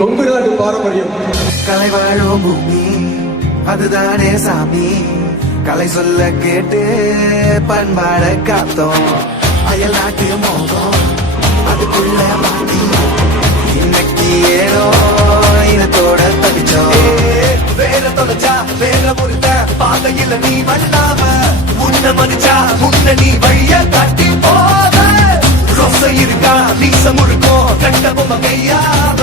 கொங்கு நாட்டு பாரம்பரியம். கலை வாழும் பூமி அதுதானே சாமி, கலை சொல்ல கேட்டு பண்பாட காத்தோம். அயல் நாட்டு மோகம் அதுக்குள்ள மாட்டி இன்னைக்கு ஏனோ இனத்தோட தவிச்சோம். வேற தொலைச்சா வேற முறித்த பாதையில நீ வண்ணாம முன்ன மதிச்சா முன்ன நீ வழிய காட்டி போத ரொச இருக்கா நீசம் முழுக்கும் கண்ட பொம்மை கையாம